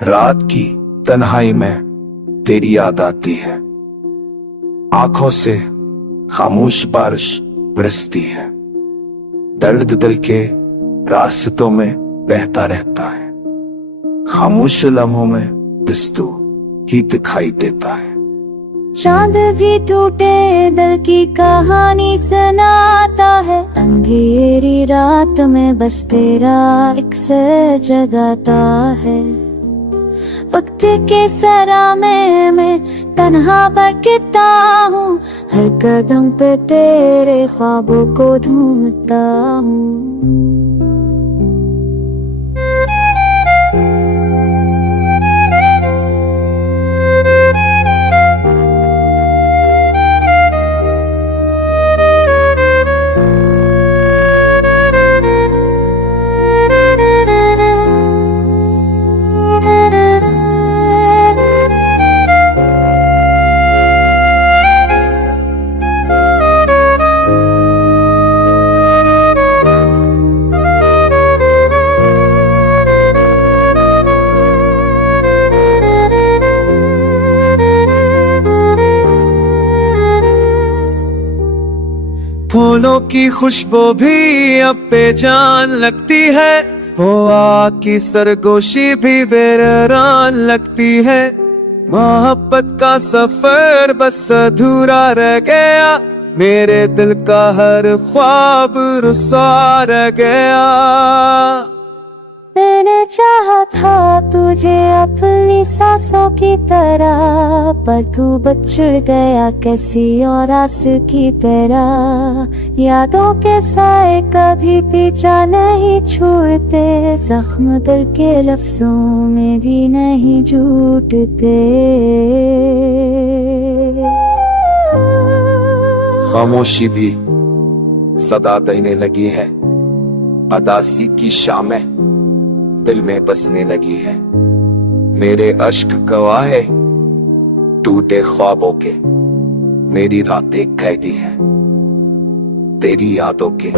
रात की तन्हाई में तेरी याद आती है, आंखों से खामोश बारिश बरसती है, दर्द दिल के रास्तों में बहता रहता है, खामोश लम्हों में बस तू ही दिखाई देता है। चांद भी टूटे दिल की कहानी सुनाता है, अंधेरी रात में बस तेरा एक सर जगाता है। वक्त के सरामे में तन्हा भटकता हूँ, हर कदम पे तेरे ख्वाबों को ढूंढता हूँ। फूलों की खुशबू भी अब बेजान लगती है, हवा की सरगोशी भी बेरान लगती है। मोहब्बत का सफर बस अधूरा रह गया, मेरे दिल का हर ख्वाब रुसवा रह गया। मैंने चाहा था तुझे अपनी सांसों की तरह, पर तू बछड़ गया कैसी और आस की तरह। यादों के साए कभी पीछा नहीं छोड़ते, जख्म दिल के लफ्जों में भी नहीं झूठते। खामोशी भी सदा देने लगी है, अदासी की शामें दिल में बसने लगी है। मेरे अश्क गवाह है टूटे ख्वाबों के, मेरी रातें कैदी हैं तेरी यादों के।